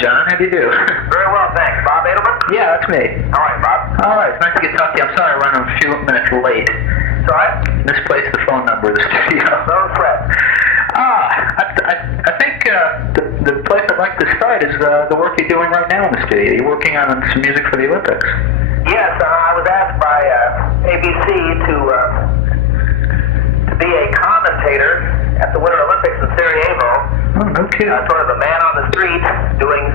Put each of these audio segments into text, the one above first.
John. How do you do? Very well, thanks. Bob Edelman? Yeah, that's me. How are you, Bob? All right, it's nice to get to talk to you. I'm sorry I ran a few minutes late. It's all right. Misplaced the phone number of the studio. No sweat. I think the place I'd like to start is the work you're doing right now in the studio. You're working on some music for the Olympics. Yes, I was asked by ABC to be a commentator at the Winter Olympics in Sarajevo. Oh, no kidding. Sort of a man on the street doing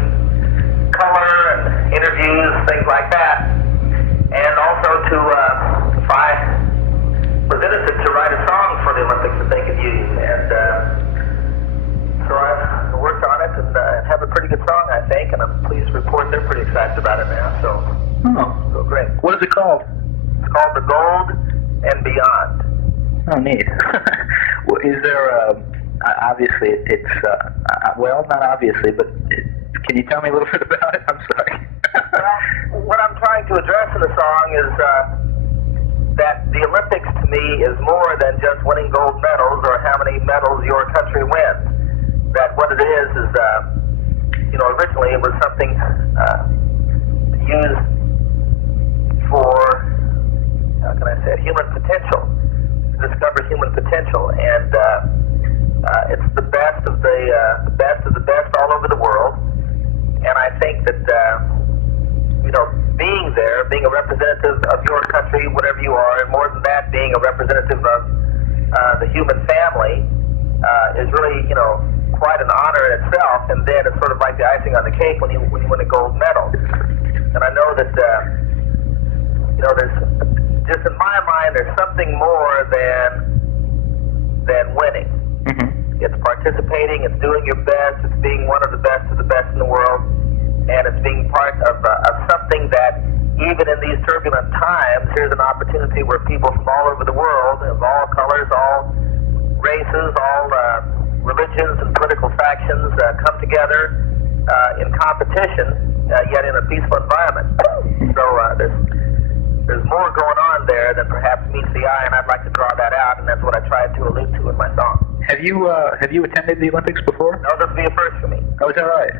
color and interviews, things like that. And also to, if I was innocent, to write a song for the Olympics that they could use. And so I worked on it and have a pretty good song, I think. And I'm pleased to report they're pretty excited about it now. So great. What is it called? It's called The Gold and Beyond. Oh, neat. Well, is there obviously it's well, not obviously, but can you tell me a little bit about it? I'm sorry. Well, what I'm trying to address in the song is that the Olympics to me is more than just winning gold medals or how many medals your country wins. That what it is originally it was something used for, how can I say it, human potential. Discover human potential, and it's the best of the best all over the world. And I think that being there, being a representative of your country, whatever you are, and more than that, being a representative of the human family, is really quite an honor in itself. And then it's sort of like the icing on the cake when you win a gold medal. And I know that there's just in my mind, there's something more than winning. Mm-hmm. It's participating, it's doing your best, it's being one of the best in the world, and it's being part of something that, even in these turbulent times, here's an opportunity where people from all over the world, of all colors, all races, all religions and political factions, come together in competition, yet in a peaceful environment. So there's more going on there than perhaps meets the eye, and I'd like to draw that out, and that's what I tried to allude to in my song. Have you attended the Olympics before? No, this will be a first for me. Oh, is that right?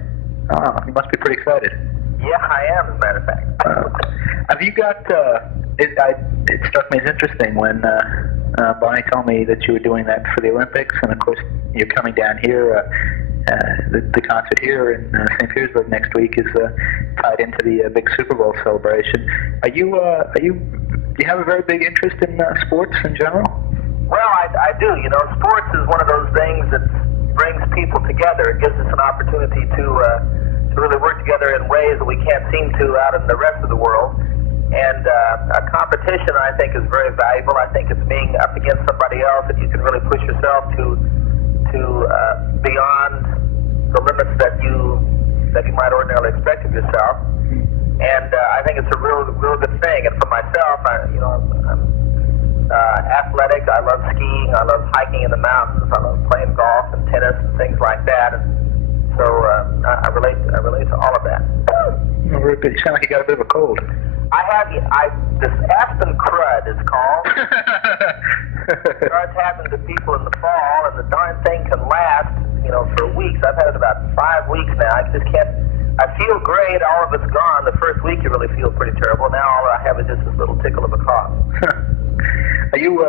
Oh, you must be pretty excited. Yeah, I am, as a matter of fact. Have you got? It struck me as interesting when Bonnie told me that you were doing that for the Olympics, and of course you're coming down here. The concert here in St. Petersburg next week is tied into the big Super Bowl celebration. Do you have a very big interest in sports in general? Well, I do. Sports is one of those things that brings people together. It gives us an opportunity to really work together in ways that we can't seem to out in the rest of the world. And a competition, I think, is very valuable. I think it's being up against somebody else that you can really push yourself to beyond the limits that you might ordinarily expect of yourself. And I think it's a real good thing. And for myself, I'm athletic. I love skiing. I love hiking in the mountains. I love playing golf and tennis and things like that. And so I relate to all of that. Oh, very good. You sound like you got a bit of a cold. This aspen crud is called. It starts happening to people in the fall, and the darn thing can last, for weeks. I've had it about 5 weeks now. I just can't. I feel great. All of it's gone. The first week you really feel pretty terrible. Now all I have is just this little tickle of a cough. Are you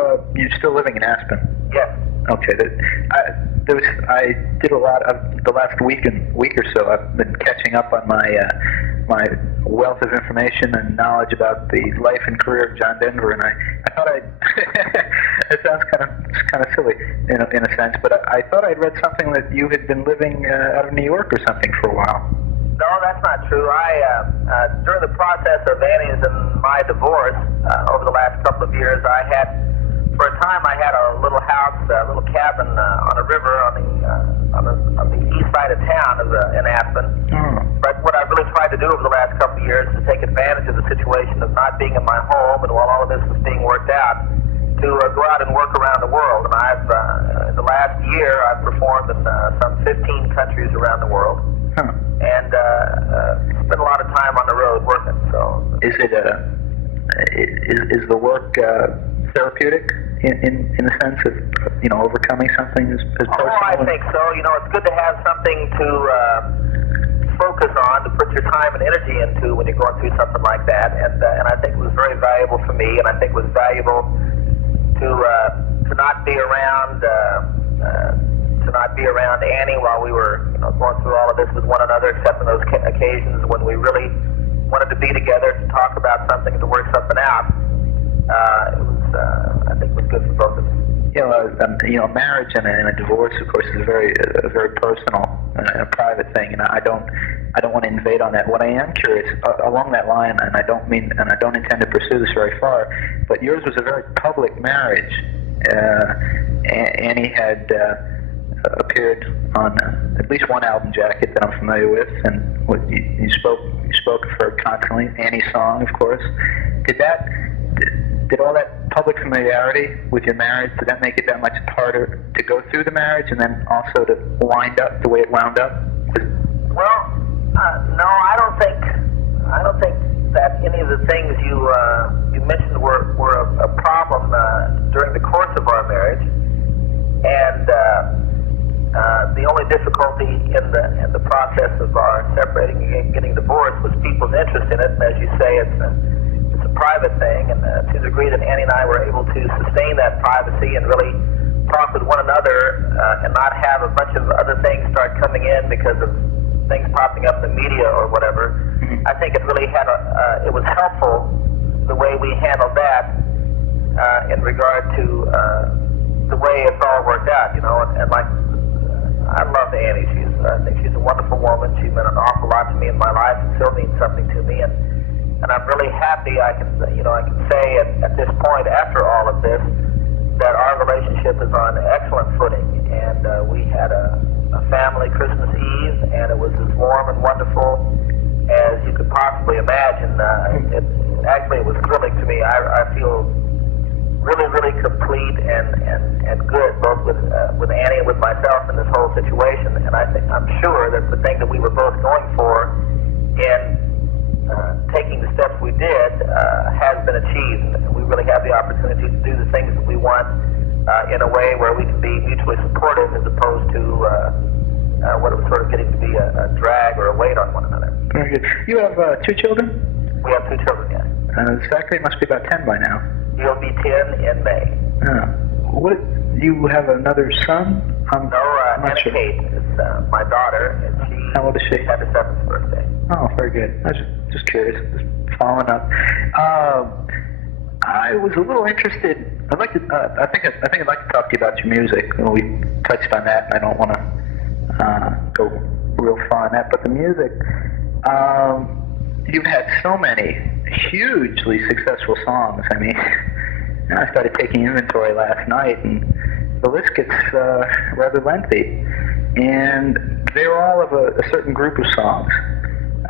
still living in Aspen? Yes. Okay. I did a lot of the last week or so. I've been catching up on my wealth of information and knowledge about the life and career of John Denver, and I thought it sounds kind of silly in a sense, but I thought I'd read something that you had been living out of New York or something for a while. No, that's not true. During the process of Annie's and my divorce over the last couple of years, for a time I had a little house, a little cabin on a river on the east side of town in Aspen. But what I really tried to do over the last couple of years is to take advantage of the situation of not being in my home, and while all of this was being worked out, to go out and work around the world. And in the last year, I've performed in some 15 countries around the world. And spend a lot of time on the road working. So is the work therapeutic in the sense of overcoming something as personal? Oh, I think so. It's good to have something to focus on, to put your time and energy into when you're going through something like that. And I think it was very valuable for me, and I think it was valuable to not be around Annie while we were going through all of this with one another, except in those occasions when we really wanted to be together to talk about something, to work something out. I think it was good for both of us. Marriage and a divorce, of course, is a very personal and a private thing, and I don't want to invade on that. What I am curious along that line, and I don't intend to pursue this very far, but yours was a very public marriage. Annie had appeared on at least one album jacket that I'm familiar with, and you spoke of her constantly. Annie's song, of course. Did all that public familiarity with your marriage, did that make it that much harder to go through the marriage and then also to wind up the way it wound up? Well, no, I don't think that any of the things you mentioned were a problem during the course of our marriage. And the only difficulty in the process of our separating and getting divorced was people's interest in it. And as you say, it's a private thing, and to the degree that Annie and I were able to sustain that privacy and really talk with one another and not have a bunch of other things start coming in because of things popping up in the media or whatever, I think it really it was helpful the way we handled that in regard to the way it's all worked out, and like, I love Annie. I think she's a wonderful woman. She meant an awful lot to me in my life and still means something to me, and I'm really happy I can say at this point, after all of this, that our relationship is on excellent footing. And we had a family Christmas Eve, and it was as warm and wonderful as you could possibly imagine. It was thrilling to me. I feel really, really complete and good, both with Annie and with myself in this whole situation. And I'm sure that the thing that we were both going for in taking the steps we did has been achieved. We really have the opportunity to do the things that we want in a way where we can be mutually supportive, as opposed to what it was sort of getting to be a drag or a weight on one another. Very good. You have 2 children? We have 2 children, yes. Zachary must be about 10 by now. He'll be 10 in May. What? You have another son? No, Anna sure. Kate is my daughter, and how old is she? Had her 7th birthday. Oh, very good. I was just curious, just following up. I was a little interested. I think I'd like to talk to you about your music. We touched on that, and I don't want to go real far on that. But the music, you've had so many hugely successful songs. I mean, I started taking inventory last night, and the list gets rather lengthy. And they're all of a certain group of songs,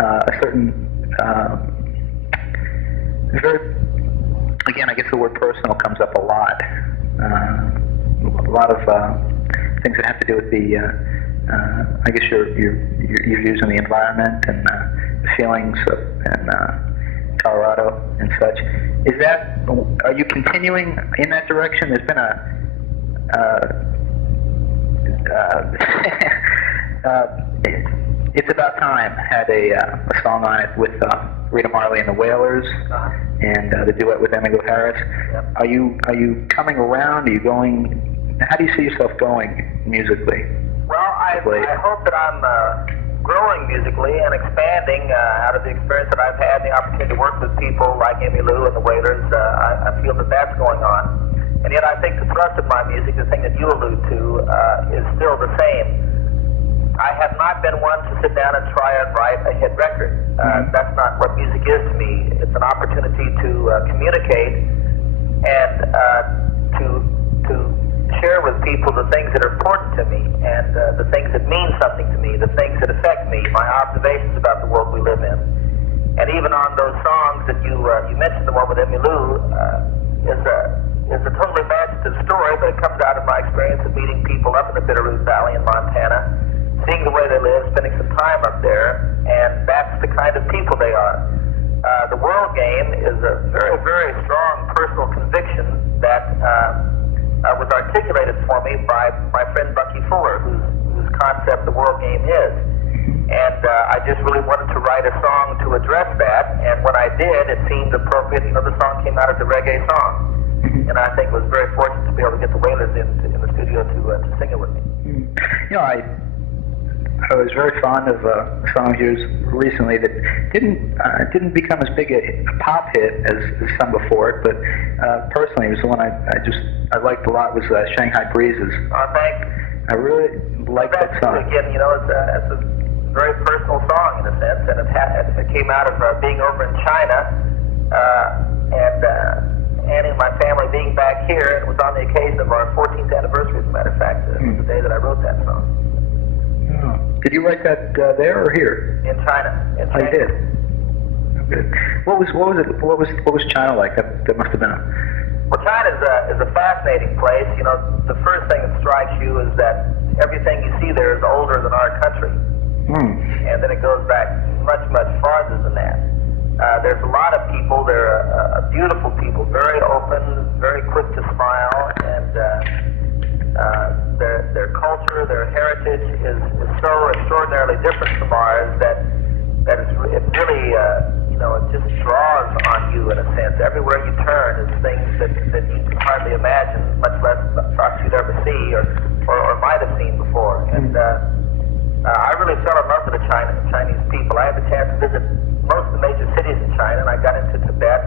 a certain very. Again, I guess the word personal comes up a lot. A lot of things that have to do with the, I guess your views on the environment and the feelings in Colorado and such. Are you continuing in that direction? There's been It's About Time had a song on it with Rita Marley and the Wailers, and the duet with Emmylou Harris. Yep. Are you coming around? Are you going? How do you see yourself going musically? Well, I hope that I'm growing musically and expanding out of the experience that I've had, and the opportunity to work with people like Emmylou and the Wailers. I feel that that's going on, and yet I think the thrust of my music, the thing that you allude to, is still the same. I have not been one to sit down and try and write a hit record. That's not what music is to me. It's an opportunity to communicate and to share with people the things that are important to me and the things that mean something to me, the things that affect me, my observations about the world we live in. And even on those songs that you mentioned, the one with Emmylou is a totally imaginative story, but it comes out of my experience of meeting people up in the Bitterroot Valley in Montana, seeing the way they live, spending some time up there, and that's the kind of people they are. The world game is a very, very strong personal conviction that was articulated for me by my friend Bucky Fuller, whose concept the world game is. And I just really wanted to write a song to address that, and when I did, it seemed appropriate. The song came out as a reggae song, and I think it was very fortunate to be able to get the Wailers in the studio to sing it with me. I was very fond of a song of yours recently that didn't become as big a pop hit as some before it, but personally, it was the one I liked a lot. Was Shanghai Breezes. Oh, thanks. I really liked that song. Again, it's a very personal song in a sense, and it came out of being over in China, and Annie and my family being back here, and it was on the occasion of our 14th anniversary, as a matter of fact, the day that I wrote that song. Oh. Did you write that there or here? In China. Oh, you did. Oh, good. What was China like? That must have been a... Well, China is a fascinating place. The first thing that strikes you is that everything you see there is older than our country. And then it goes back much, much farther than that. There's a lot of people. They're beautiful people, very open, very quick to smile, and their culture, their heritage is so extraordinarily different from ours that it really it just draws on you in a sense. Everywhere you turn is things that you can hardly imagine, much less thought you'd ever see or might have seen before. And I really fell in love with the Chinese people. I had the chance to visit most of the major cities in China, and I got into Tibet,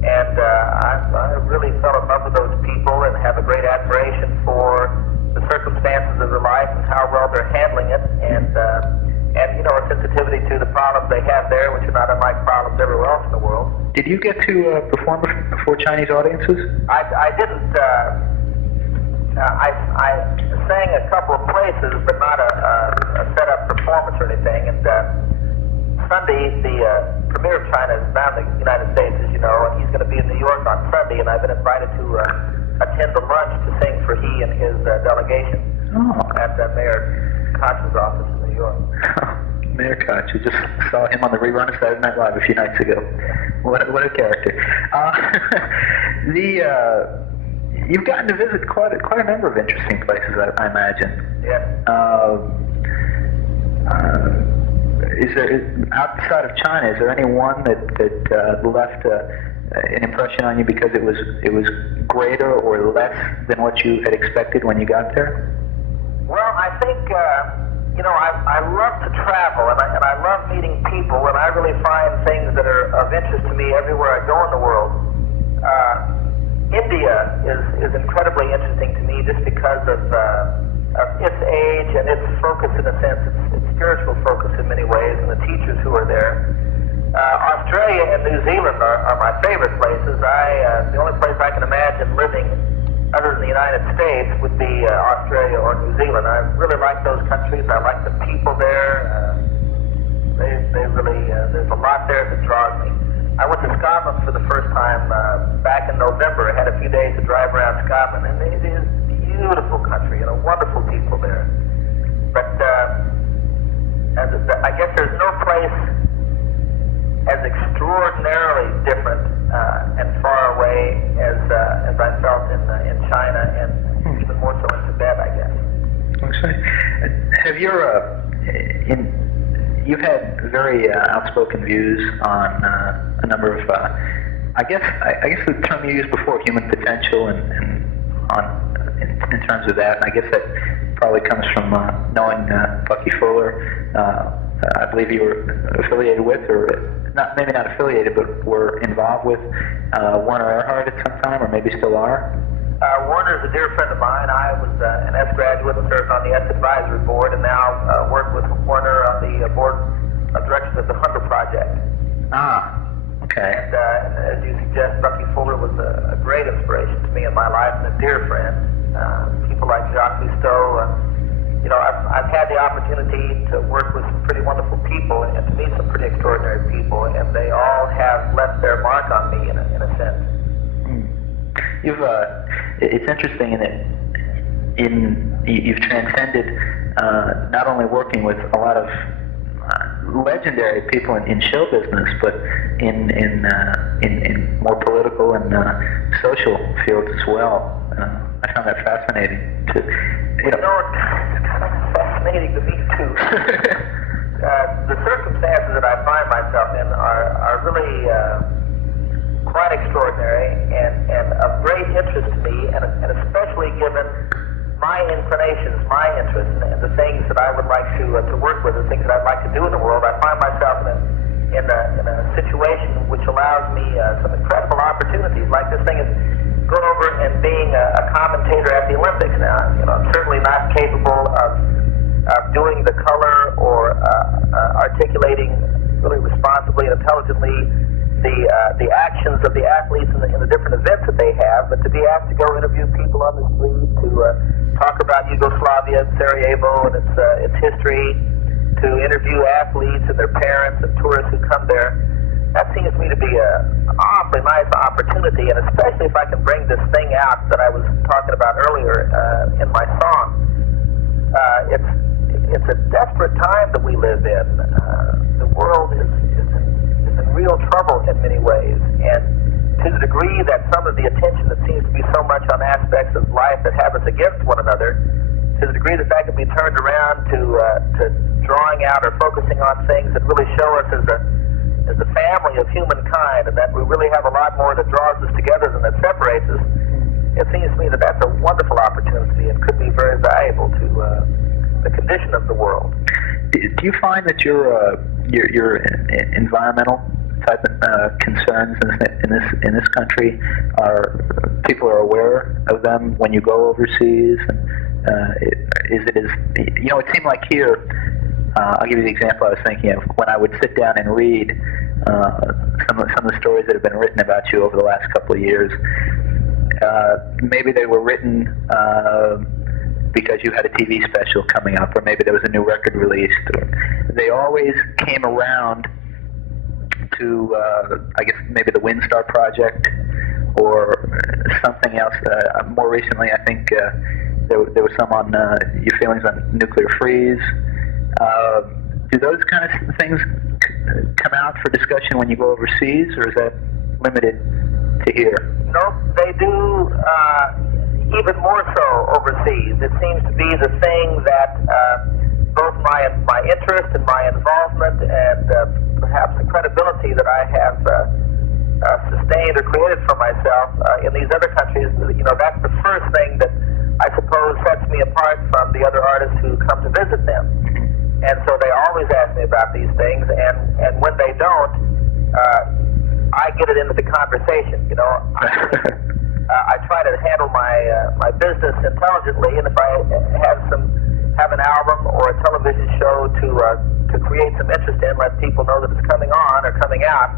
and I really fell in love with those people and have a great admiration for the circumstances of their life and how well they're handling it, and a sensitivity to the problems they have there, which are not unlike problems everywhere else in the world. Did you get to perform before Chinese audiences? I didn't. I sang a couple of places, but not a set-up performance or anything. And Sunday, the premier of China is now in the United States, as you know, and he's going to be in New York on Sunday, and I've been invited to attend the lunch to sing for he and his delegation at Mayor Koch's office in New York. Mayor Koch, I just saw him on the rerun of Saturday Night Live a few nights ago. What a character. You've gotten to visit quite a number of interesting places, I imagine. Yeah. Is there, outside of China, is there any one that left an impression on you because it was greater or less than what you had expected when you got there? Well, I think I love to travel, and I love meeting people, and I really find things that are of interest to me everywhere I go in the world. India is incredibly interesting to me just because of its age and its focus, in a sense, its spiritual focus in many ways, and the teachers who are there. Australia and New Zealand are my favorite places. The only place I can imagine living other than the United States would be Australia or New Zealand. I really like those countries. I like the people there. They really, there's a lot there that draws me. I went to Scotland for the first time back in November. I had a few days to drive around Scotland, and it is a beautiful country, wonderful people there. But I guess there's no place as extraordinarily different and far away as I felt in China, and even more so in Tibet, I guess. Okay. Have you've had very outspoken views on a number of, I guess the term you used before, human potential, and in terms of that, and I guess that probably comes from knowing Bucky Fuller. I believe you were affiliated with, or maybe not affiliated, but were involved with Werner Erhard at some time, or maybe still are. Werner is a dear friend of mine. I was an S graduate and served on the S advisory board, and now work with Werner on the board of directors of the Hunger Project. Okay. And as you suggest, Bucky Fuller was a great inspiration to me in my life and a dear friend. People like Jacques Cousteau. I've had the opportunity to work with some pretty wonderful people and to meet some pretty extraordinary people, and they all have left their mark on me in a sense. It's interesting in that you've transcended not only working with a lot of legendary people in show business, but in more political and social fields as well. I found that fascinating. It's kind of fascinating. fascinating to me too. The circumstances that I find myself in are really quite extraordinary and of great interest to me, and especially given my inclinations, my interests, and the things that I would like to work with, the things that I'd like to do in the world. I find myself in a situation which allows me some incredible opportunities. Like this thing is going over and being a commentator at the Olympics now. I'm certainly not capable of doing the color or articulating really responsibly and intelligently the actions of the athletes in the different events that they have, but to be asked to go interview people on the street, to talk about Yugoslavia and Sarajevo and its history, to interview athletes and their parents and tourists who come there, that seems to me to be an awfully nice opportunity, and especially if I can bring this thing out that I was talking about earlier in my song. It's a desperate time that we live in. The world is in real trouble in many ways, and to the degree that some of the attention that seems to be so much on aspects of life that have us against one another, to the degree that can be turned around to drawing out or focusing on things that really show us as a family of humankind, and that we really have a lot more that draws us together than that separates us, it seems to me that that's a wonderful opportunity and could be very valuable to the condition of the world. Do you find that your environmental type of concerns in this country people are aware of them when you go overseas? And it seemed like here. I'll give you the example I was thinking of when I would sit down and read some of the stories that have been written about you over the last couple of years. Maybe they were written because you had a TV special coming up, or maybe there was a new record released. They always came around to, I guess, maybe the Windstar Project or something else. More recently, I think there was some on your feelings on nuclear freeze. Do those kind of things come out for discussion when you go overseas, or is that limited to here? No, they do even more so overseas. It seems to be the thing that both my interest and my involvement and perhaps the credibility that I have sustained or created for myself in these other countries, that's the first thing that I suppose sets me apart from the other artists who come to visit them. And so they always ask me about these things, and when they don't, I get it into the conversation. I try to handle my business intelligently, and if I have an album or a television show to create some interest in, let people know that it's coming on or coming out,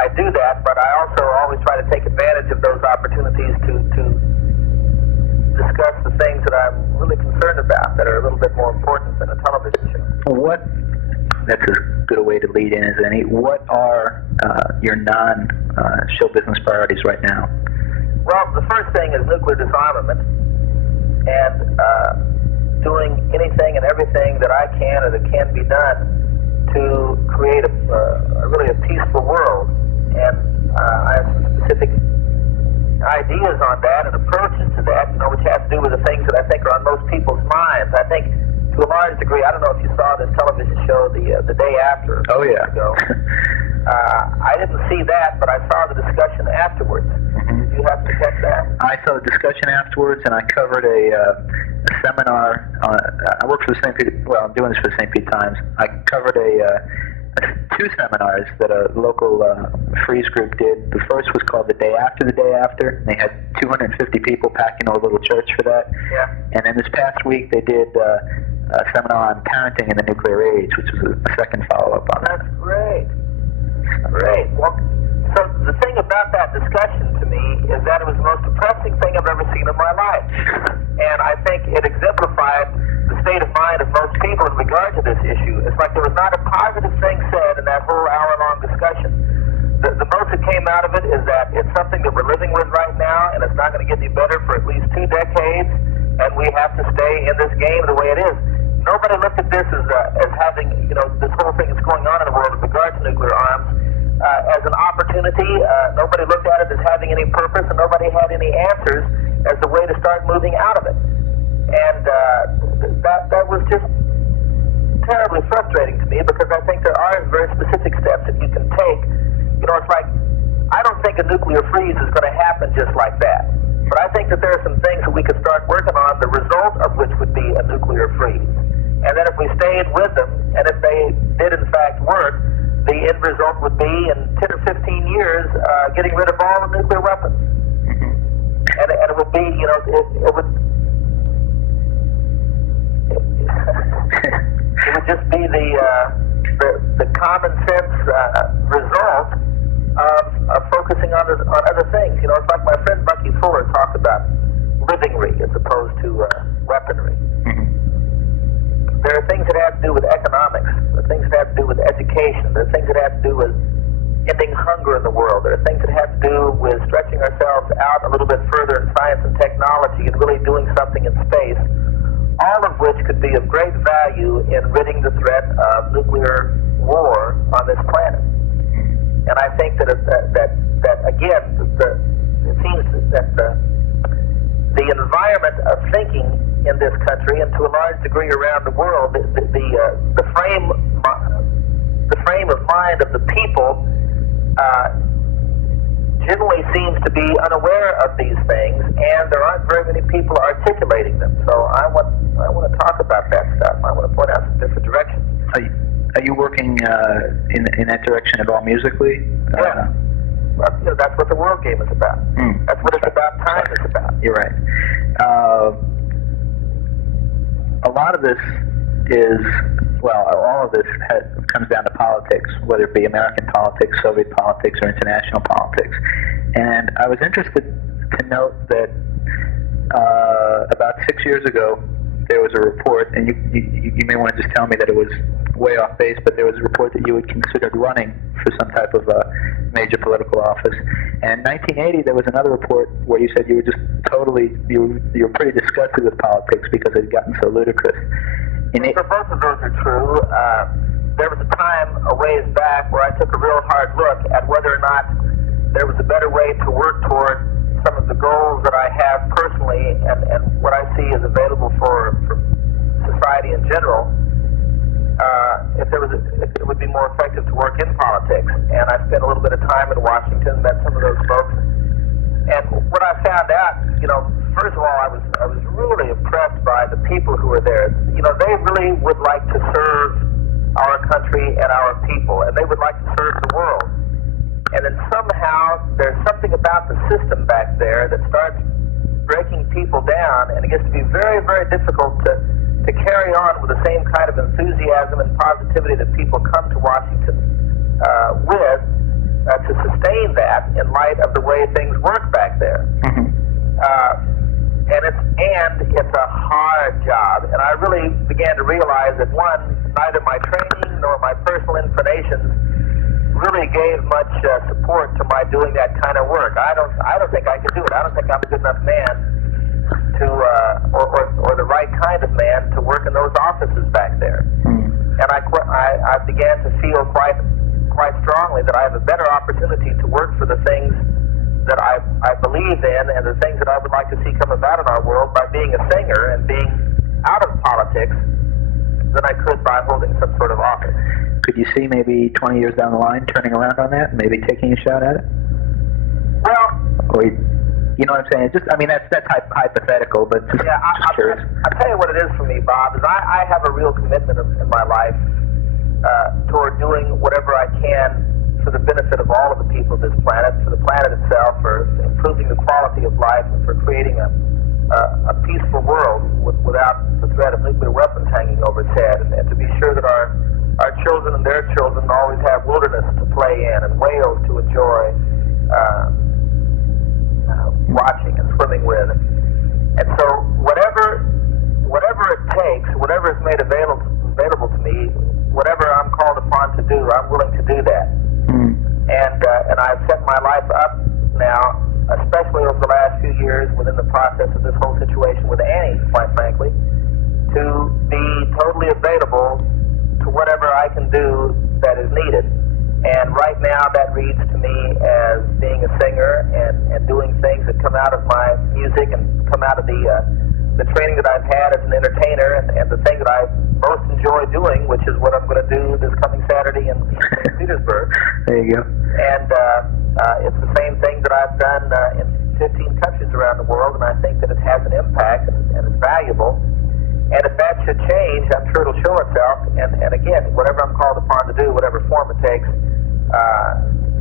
I do that. But I also always try to take advantage of those opportunities to discuss the things that I'm really concerned about that are a little bit more important than a television show. That's as good a way to lead in as any. What are your non-show business priorities right now? Well, the first thing is nuclear disarmament, and doing anything and everything that I can or that can be done to create a really peaceful world. And I have some specific ideas on that and approaches to that, which have to do with the things that I think are on most people's minds. I think to a large degree, I don't know if you saw this television show, The Day After. Oh, yeah. Ago. I didn't see that, but I saw the discussion afterwards. Did you happen to catch that? I saw the discussion afterwards, and I covered a seminar. I work for the St. Pete. Well, I'm doing this for the St. Pete Times. I covered two seminars that a local freeze group did. The first was called The Day After the Day After. They had 250 people packing a little church for that. Yeah. And then this past week they did a seminar on parenting in the nuclear age, which was a second follow-up on that. That's great. Great. Well, so the thing about that discussion to me is that it was the most depressing thing I've ever seen in my life. And I think it exemplified the state of mind of most people in regard to this issue. It's like there was not a positive thing said in that whole hour-long discussion. The most that came out of it is that it's something that we're living with right now, and it's not going to get any better for at least 2 decades, and we have to stay in this game the way it is. Nobody looked at this as having, this whole thing that's going on in the world with regard to nuclear arms as an opportunity. Nobody looked at it as having any purpose, and nobody had any answers as the way to start moving out of it. And that was just terribly frustrating to me because I think there are very specific steps that you can take. You know, it's like, I don't think a nuclear freeze is going to happen just like that. But I think that there are some things that we could start working on, the result of which would be a nuclear freeze. And then if we stayed with them, and if they did in fact work, the end result would be in 10 or 15 years getting rid of all the nuclear weapons. And it would be, you know, it would it would just be the common sense result of focusing on other things. You know, it's like my friend Bucky Fuller talked about livingry as opposed to weaponry. There are things that have to do with economics. There are things that have to do with education. There are things that have to do with ending hunger in the world. There are things that have to do with stretching ourselves out a little bit further in science and technology and really doing something in space, all of which could be of great value in ridding the threat of nuclear war on this planet. And I think that again, it seems that the environment of thinking in this country, and to a large degree around the world, the frame of mind of the people generally seems to be unaware of these things, and there aren't very many people articulating them. So I want to talk about that stuff. I want to point out some different directions. Are you working in that direction at all musically? Yeah. Well, you know, that's what the World Game is about. That's what it's about. Time is about. You're right. A lot of this is, well, all of this comes down to politics, whether it be American politics, Soviet politics, or international politics. And I was interested to note that about 6 years ago, there was a report, and you may want to just tell me that it was way off base, but there was a report that you had considered running for some type of major political office. And in 1980, there was another report where you said you were just you were pretty disgusted with politics because it had gotten so ludicrous. So both of those are true. There was a time a ways back where I took a real hard look at whether or not there was a better way to work toward some of the goals that I have personally and what I see is available for society in general. If it would be more effective to work in politics. And I spent a little bit of time in Washington, met some of those folks. And what I found out, you know, first of all, I was really impressed by the people who were there. You know, they really would like to serve our country and our people, and they would like to serve the world. And then somehow there's something about the system back there that starts breaking people down, and it gets to be very, very difficult to carry on with the same kind of enthusiasm and positivity that people come to Washington with, to sustain that in light of the way things work back there. And it's a hard job. And I really began to realize that, one, neither my training nor my personal inclinations really gave much support to my doing that kind of work. I don't think I could do it. I don't think I'm a good enough man to, or the right kind of man to work in those offices back there. And I began to feel quite strongly that I have a better opportunity to work for the things that I believe in and the things that I would like to see come about in our world by being a singer and being out of politics than I could by holding some sort of office. Could you see maybe 20 years down the line turning around on that and maybe taking a shot at it? Well, or, you know what I'm saying? Just, I mean, that's hypothetical, but just, yeah, just curious. I'll tell you what it is for me, Bob, is I have a real commitment in my life toward doing whatever I can for the benefit of all of the people of this planet, for the planet itself, for improving the quality of life, and for creating a peaceful world without the threat of nuclear weapons hanging over its head, and to be sure that our children and their children always have wilderness to play in and whales to enjoy watching and swimming with. And so whatever it takes, whatever is made available to me, whatever I'm called upon to do, I'm willing to do that. And I've set my life up now, especially over the last few years within the process of this whole situation with Annie, quite frankly, to be totally available to whatever I can do that is needed. And right now that reads to me as being a singer and doing things that come out of my music and come out of the training that I've had as an entertainer and the thing that I've most enjoy doing, which is what I'm going to do this coming Saturday in St. Petersburg. There you go. And it's the same thing that I've done in 15 countries around the world, and I think that it has an impact and it's valuable. And if that should change, I'm sure it'll show itself. And again, whatever I'm called upon to do, whatever form it takes,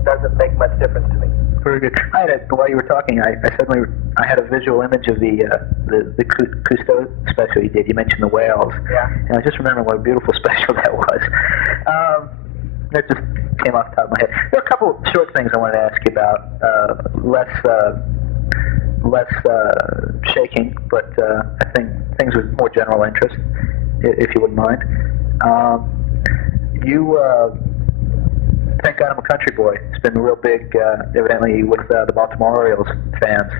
doesn't make much difference to me. Very good. While you were talking, I suddenly had a visual image of the Cousteau special you did. You mentioned the whales. Yeah. And I just remember what a beautiful special that was. That just came off the top of my head. There are a couple short things I wanted to ask you about. Less shaking, but I think things with more general interest, if you wouldn't mind. Thank God I'm a Country Boy. It's been real big, evidently, with the Baltimore Orioles fans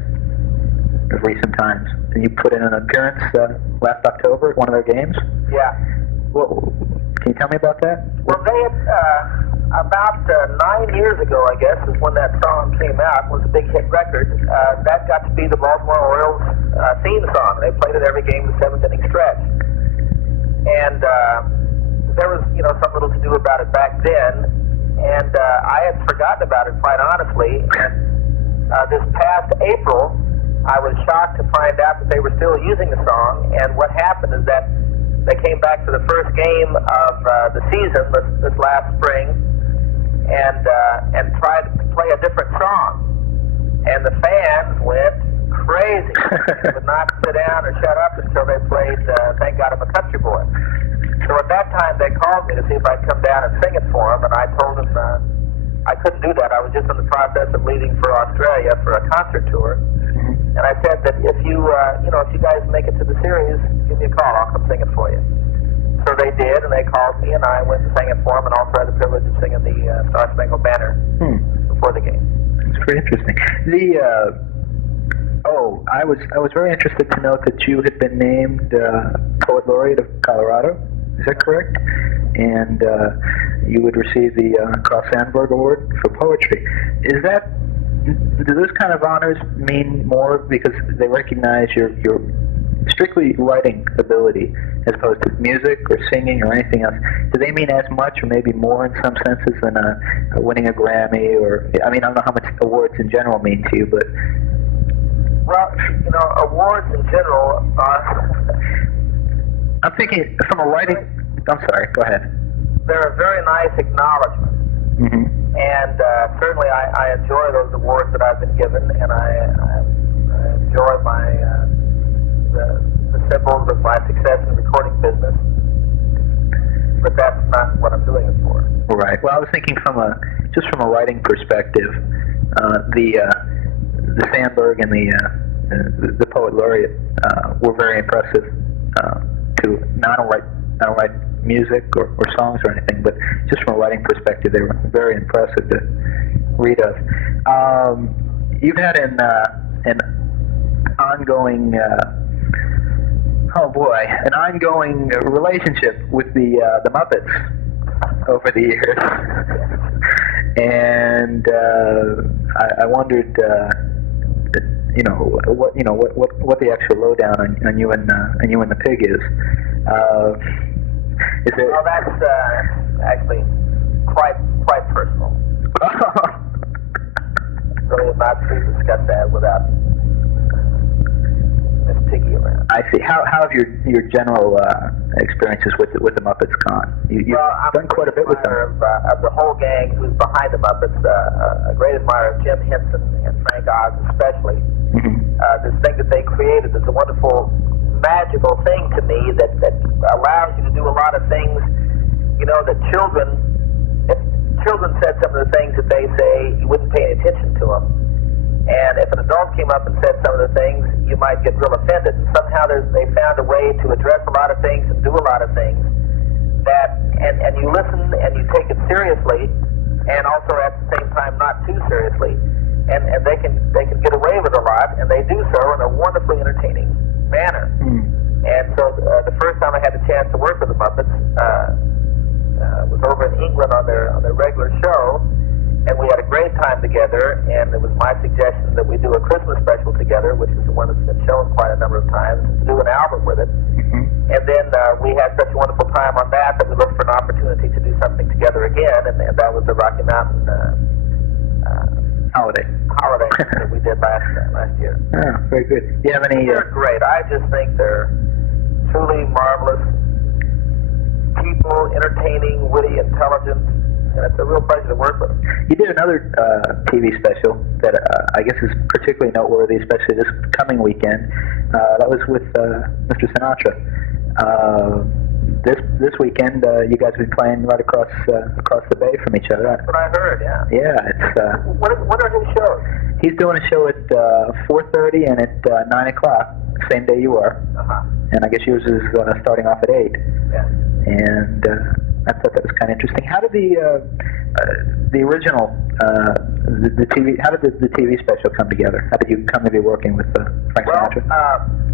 of recent times. And you put in an appearance last October at one of their games? Yeah. Well, can you tell me about that? Well, they had, about 9 years ago, I guess, is when that song came out. It was a big hit record. That got to be the Baltimore Orioles theme song. They played it every game in the seventh inning stretch. And there was, some little to do about it back then. And I had forgotten about it, quite honestly. And this past April, I was shocked to find out that they were still using the song. And what happened is that they came back for the first game of the season this last spring and tried to play a different song. And the fans went crazy. They would not sit down or shut up until they played Thank God I'm a Country Boy. So at that time, they called me to see if I'd come down and sing it for them, and I told them I couldn't do that. I was just in the process of leaving for Australia for a concert tour, and I said that if you guys make it to the series, give me a call. I'll come sing it for you. So they did, and they called me, and I went and sang it for them, and also had the privilege of singing the Star Spangled Banner before the game. It's pretty interesting. I was very interested to note that you had been named Poet Laureate of Colorado. Is that correct? And you would receive the Carl Sandburg Award for poetry. Do those kind of honors mean more because they recognize your strictly writing ability as opposed to music or singing or anything else? Do they mean as much or maybe more in some senses than winning a Grammy? I don't know how much awards in general mean to you, but... Well, awards in general are... I'm thinking from a writing... I'm sorry, go ahead. They're a very nice acknowledgement. Mm-hmm. And certainly I enjoy those awards that I've been given, and I enjoy the symbols of my success in the recording business. But that's not what I'm doing it for. Right. Well, I was thinking from a writing perspective, the Sandburg and the Poet Laureate were very impressive. I don't write music or songs or anything, but just from a writing perspective, they were very impressive to read of. You've had an ongoing relationship with the Muppets over the years, and I wondered, what the actual lowdown on you and the pig is. Well, that's actually quite personal. Really, I'm not free to discuss that without Miss Piggy around. I see. How have your general experiences with the Muppets gone? You've done quite a bit with them. Of the whole gang who's behind the Muppets, a great admirer of Jim Henson and Frank Oz especially. Mm-hmm. This thing that they created is a wonderful, magical thing to me that allows you to do a lot of things, that if children said some of the things that they say, you wouldn't pay any attention to them. And if an adult came up and said some of the things, you might get real offended. And somehow they found a way to address a lot of things and do a lot of things and you listen and you take it seriously, and also at the same time not too seriously. And they can get away with a lot, and they do so in a wonderfully entertaining manner. And so the first time I had the chance to work with the Muppets was over in England on their regular show, and we had a great time together. And it was my suggestion that we do a Christmas special together, which is the one that's been shown quite a number of times, to do an album with it. Mm-hmm. And then we had such a wonderful time on that we looked for an opportunity to do something together again, and that was the Rocky Mountain holiday that we did last year. Oh, very good. Do you have any? They're great. I just think they're truly marvelous people, entertaining, witty, intelligent, and it's a real pleasure to work with them. You did another TV special that I guess is particularly noteworthy, especially this coming weekend. That was with Mr. Sinatra. This weekend, you guys will be playing right across the bay from each other. That's what I heard. Yeah. Yeah, it's. What are his shows? He's doing a show at 4:30 and at 9 o'clock, same day you are. And I guess yours is starting off at 8. Yeah. And I thought that was kind of interesting. How did the original the TV? How did the TV special come together? How did you come to be working with Frank Sinatra?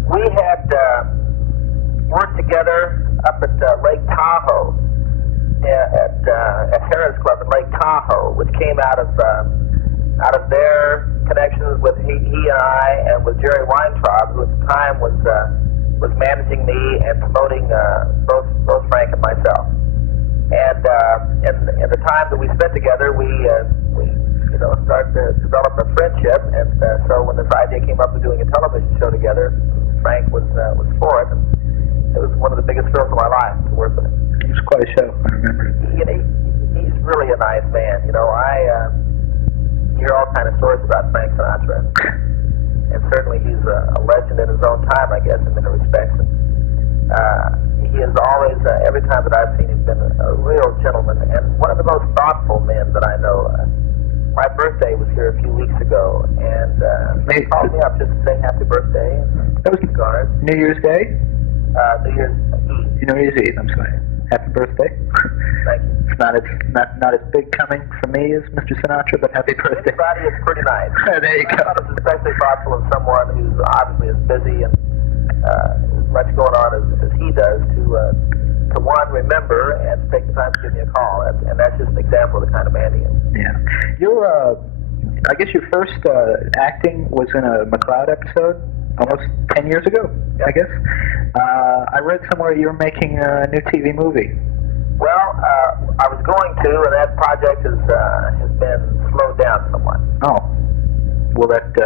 Well, we had worked together up at Lake Tahoe at Harris Club in Lake Tahoe, which came out of their connections with he and I, and with Jerry Weintraub, who at the time was managing me and promoting both Frank and myself. And in the time that we spent together, we started to develop a friendship. And so when this idea came up of doing a television show together, Frank was for it. And it was one of the biggest thrills of my life to work with him. It was quite a show. I remember. He's really a nice man. I hear all kind of stories about Frank Sinatra, and certainly he's a legend in his own time, I guess, in many respects. He has always, every time that I've seen him, been a real gentleman and one of the most thoughtful men that I know. My birthday was here a few weeks ago, and he called me up just to say happy birthday. That was New Year's Day? New Year's Eve. New Year's Eve, I'm sorry. Happy birthday. Thank you. It's not as big coming for me as Mr. Sinatra, but happy birthday. Everybody is pretty nice. There you go. I thought it was especially thoughtful of someone who's obviously as busy and as much going on as he does to one, remember and take the time to give me a call. And that's just an example of the kind of man he is. Yeah. I guess your first acting was in a McCloud episode almost 10 years ago, I guess. I read somewhere you were making a new TV movie. Well, I was going to, and that project has been slowed down somewhat. Oh. Will that, do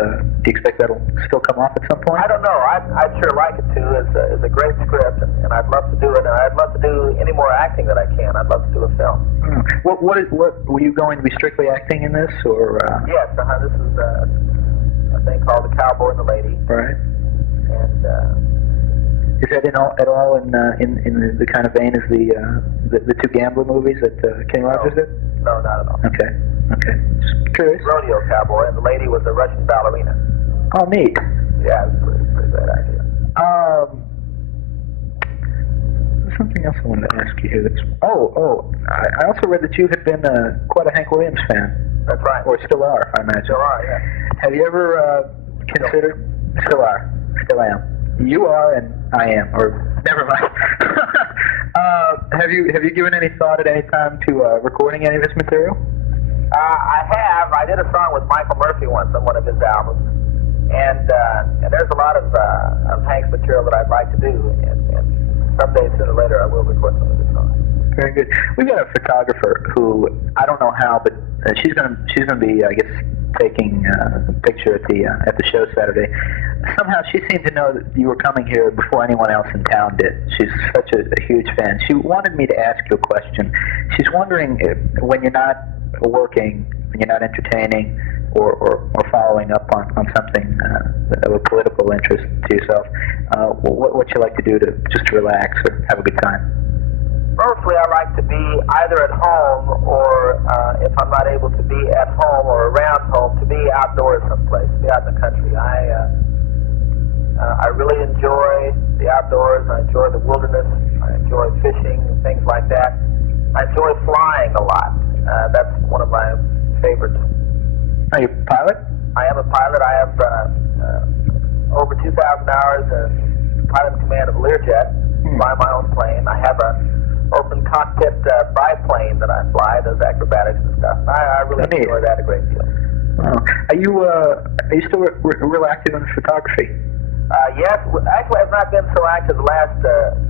you expect that'll still come off at some point? I don't know. I'd sure like it to. It's a great script, and I'd love to do it. And I'd love to do any more acting that I can. I'd love to do a film. What were you going to be strictly acting in this, or? Yes, this is a thing called The Cowboy and the Lady. Right. And is that at all in the kind of vein as the two gambler movies that Kenny Rogers did? No, not at all. Okay. Just curious. Rodeo Cowboy, and the lady was a Russian ballerina. Oh, neat. Yeah, it was a pretty great idea. There's something else I wanted to ask you here. I also read that you had been quite a Hank Williams fan. That's right. Or still are, I imagine. Still are, yeah. Have you ever considered? Still are. Still am. You are, and I am. Or never mind. Have you given any thought at any time to recording any of his material? I have. I did a song with Michael Murphy once on one of his albums, and there's a lot of Hank's material that I'd like to do, and someday, sooner or later, I will record some of his songs. Very good. We've got a photographer who, I don't know how, but she's gonna be, I guess, taking a picture at the show Saturday. Somehow she seemed to know that you were coming here before anyone else in town did. She's such a huge fan. She wanted me to ask you a question. She's wondering if, when you're not working, when you're not entertaining or following up on something of a political interest to yourself, what you like to do to relax or have a good time? Mostly I like to be either at home or if I'm not able to be at home or around home, to be outdoors someplace, to be out in the country. I really enjoy the outdoors. I enjoy the wilderness. I enjoy fishing and things like that. I enjoy flying a lot. That's one of my favorites. Are you a pilot? I am a pilot. I have over 2,000 hours as pilot in command of a Learjet. Fly my own plane. I have an open cockpit biplane that I fly, does acrobatics and stuff. I really enjoy that a great deal. Oh. Are you still real active in photography? Yes, actually I've not been so active the last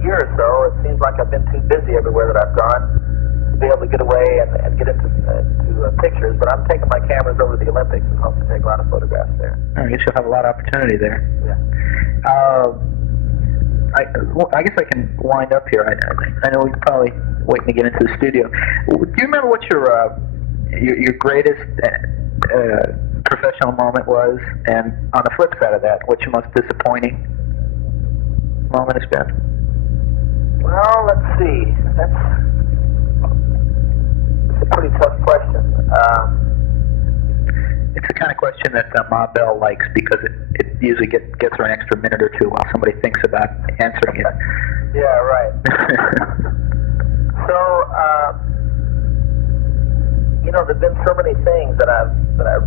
year or so. It seems like I've been too busy everywhere that I've gone to be able to get away and get into pictures, but I'm taking my cameras over to the Olympics and hope to take a lot of photographs there. I guess you'll have a lot of opportunity there. Yeah. I guess I can wind up here. I know we're probably waiting to get into the studio. Do you remember what your greatest professional moment was, and on the flip side of that, what your most disappointing moment has been? Well, let's see. That's a pretty tough question. It's the kind of question that Ma Bell likes because it usually gets her an extra minute or two while somebody thinks about answering it. Yeah, right. So, there've been so many things that I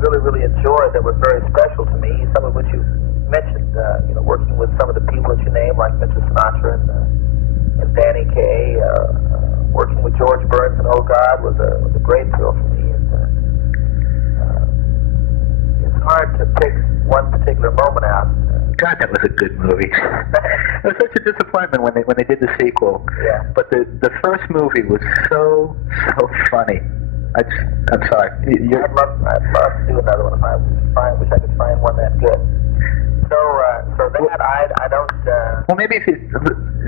really, really enjoyed that were very special to me. Some of which you mentioned. Working with some of the people that you named, like Mr. Sinatra and Danny Kaye. Working with George Burns and Oh God was a great thrill for me. It's hard to pick one particular moment out. God, that was a good movie. It was such a disappointment when they did the sequel. Yeah. But the first movie was so funny. I'm sorry. I'd love to do another one if I wish I could find one that good. So that I don't. Well, maybe if you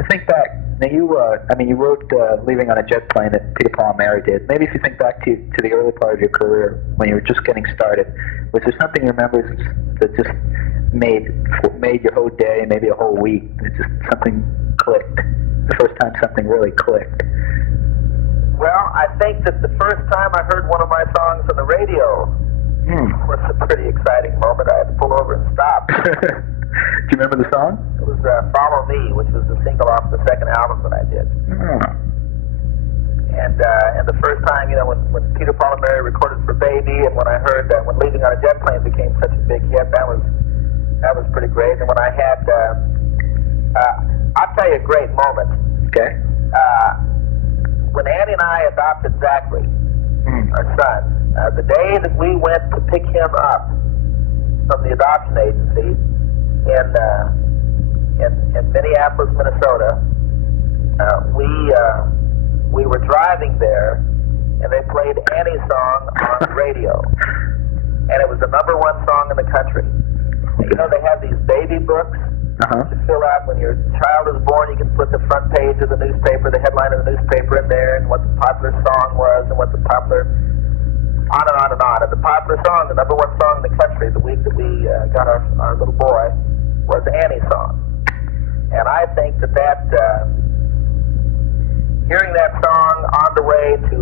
think back. Now you wrote Leaving on a Jet Plane that Peter, Paul, and Mary did. Maybe if you think back to the early part of your career when you were just getting started, was there something you remember that just made your whole day, maybe a whole week? It just something clicked. The first time something really clicked. Well, I think that the first time I heard one of my songs on the radio was a pretty exciting moment. I had to pull over and stop. Do you remember the song? It was Follow Me, which was the single off the second album that I did. Oh. And the first time, when Peter, Paul, and Mary recorded for Baby, and when I heard when Leaving on a Jet Plane became such a big hit, that was pretty great. And when I had, I'll tell you a great moment. Okay. When Annie and I adopted Zachary, our son, the day that we went to pick him up from the adoption agency in Minneapolis, Minnesota, we were driving there, and they played Annie's song on the radio, and it was the #1 song in the country. And, they have these baby books. To fill out when your child is born. You can put the front page of the newspaper, the headline of the newspaper in there, and what the popular song was, and what the popular, on and on and on. And the popular song, the #1 song in the country, the week that we got our little boy, was Annie's song. And I think that hearing that song on the way to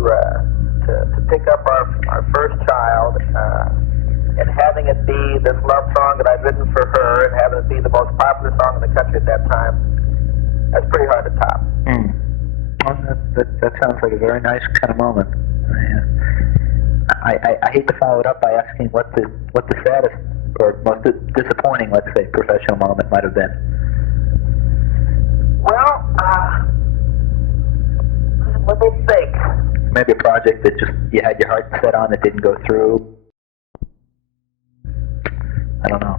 pick up our first child, and having it be this love song that I'd written for her, and having it be the most popular song in the country at that time, that's pretty hard to top. Well, that sounds like a very nice kind of moment. I hate to follow it up by asking what the saddest or most disappointing, let's say, professional moment might have been. Well, let me think. Maybe a project that just you had your heart set on that didn't go through. I don't know.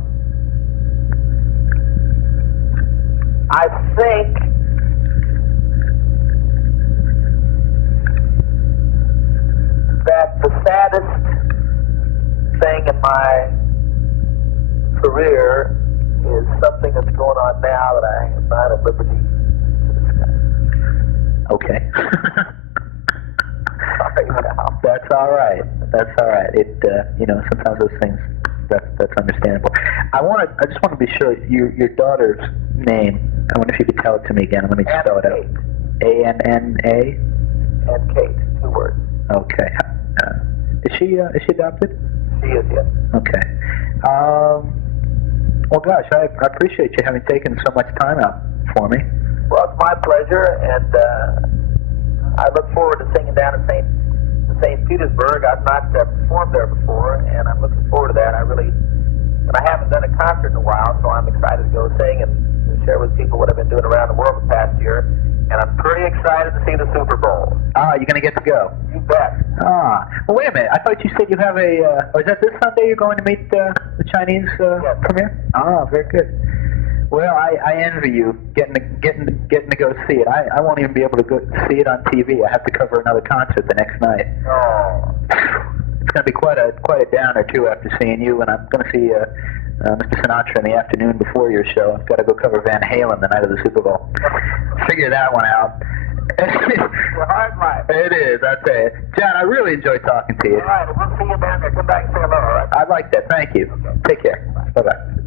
I think that the saddest thing in my career is something that's going on now that I am not at liberty to discuss. Okay. Sorry now. That's all right. It sometimes those things. That's understandable. I just want to be sure your daughter's name. I wonder if you could tell it to me again. Let me spell it out. A-N-N-A? And Kate, 2 words. Okay. Is she adopted? She is, yes. Okay. Well, gosh, I appreciate you having taken so much time out for me. Well, it's my pleasure, and I look forward to singing down in St. Petersburg. I've not performed there before, and I'm looking forward to that. And I haven't done a concert in a while, so I'm excited to go sing and share with people what I've been doing around the world the past year. And I'm pretty excited to see the Super Bowl. You're going to get to go? You bet. Well, wait a minute. I thought you said you have or is that this Sunday you're going to meet the Chinese yes. premier? Very good. Well, I envy you getting to go see it. I won't even be able to go see it on TV. I have to cover another concert the next night. Oh. It's going to be quite a downer too after seeing you, and I'm going to see Mr. Sinatra in the afternoon before your show. I've got to go cover Van Halen the night of the Super Bowl. Figure that one out. It's a hard life. It is, I tell you. John, I really enjoyed talking to you. All right, we'll see you down there. Come back and say hello, all right? I'd like that. Thank you. Take care. Bye-bye.